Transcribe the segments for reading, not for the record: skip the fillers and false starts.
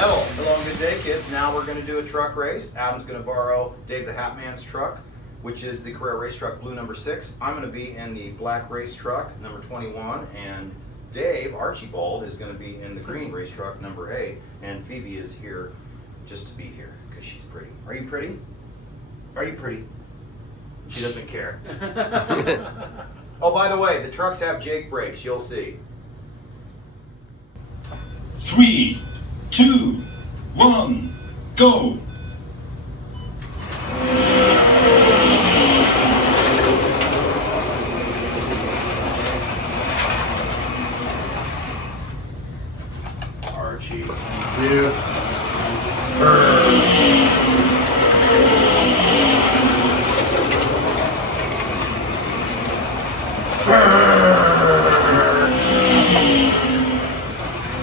Neville. Hello and good day, kids. Now we're going to do a truck race. Adam's going to borrow Dave the Hat Man's truck, which is the Carrera race truck blue number 6. I'm going to be in the black race truck number 21, and Dave, Archibald, is going to be in the green race truck number 8, and Phoebe is here just to be here because she's pretty. Are you pretty? Are you pretty? She doesn't care. Oh, by the way, the trucks have Jake brakes. You'll see. 3, 2, 1, go! Archie, thank you.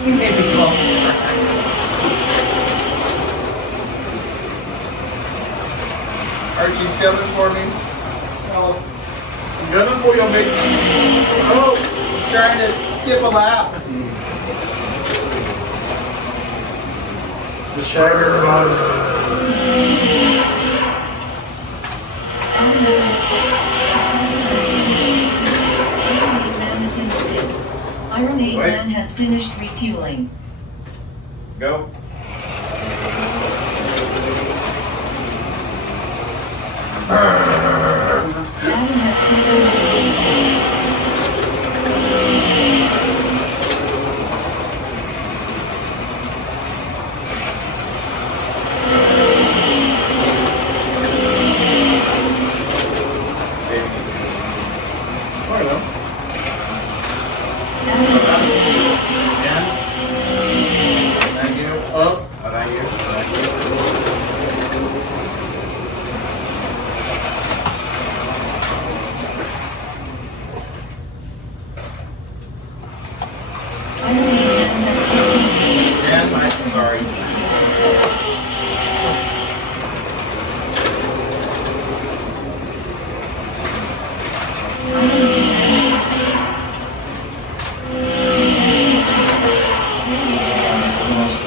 You made me go. Archie's coming for me. Oh, I'm gunning for you, mate. oh, he's trying to skip a lap. The shagger bottom. Iron 8 Man has finished refueling. Go. Adam has taken the lead. I know. Thank you. Up. Thank you. Iron 8 Man has taken the lead. And I'm sorry.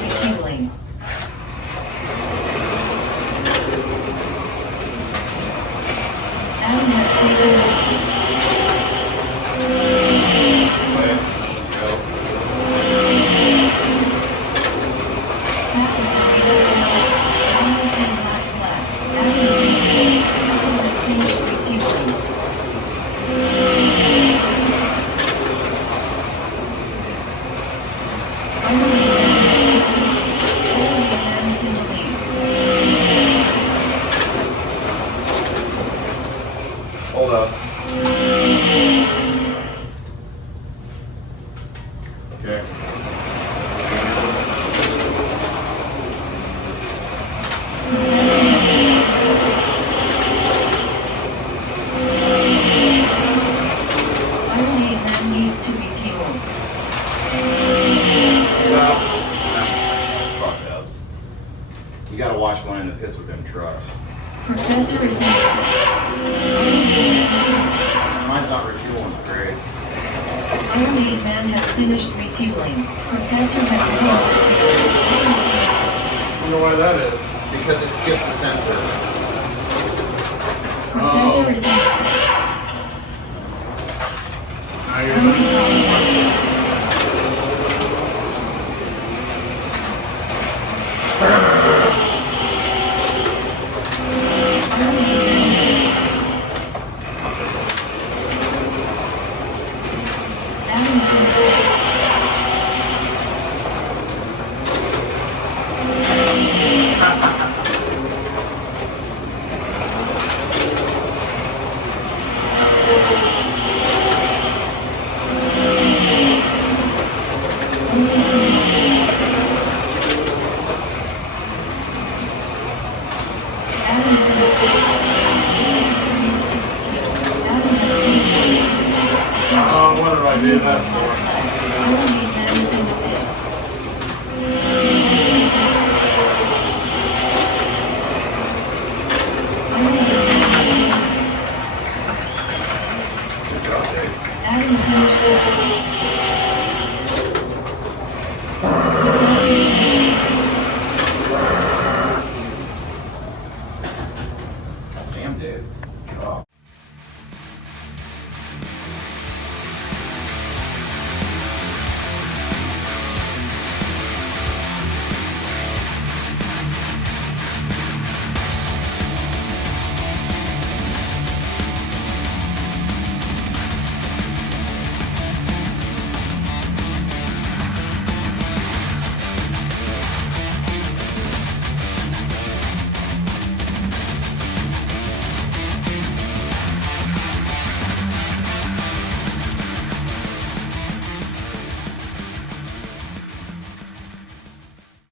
Refueling. Adam has taken the Go. half of the race is now 110 laps left. Adam is in the lead. Adam has finished refueling. Iron 8 Man is in the lead. Hold up. Okay. Iron 8 Man needs to refuel. Well, fucked up. You gotta watch going in the pits with them trucks. Professor is in. Mine's not refueling great. Iron 8 Man has finished refueling. Professor has finished. I wonder why that is. Because it skipped the sensor. Professor is in. Now you're done. Adam is in. Adam is in. Adam has finished. Oh, what did I do that for? Iron 8 Man is in the pits. Iron 8 Man is in the pits. Good job, Dave. Adam finished second.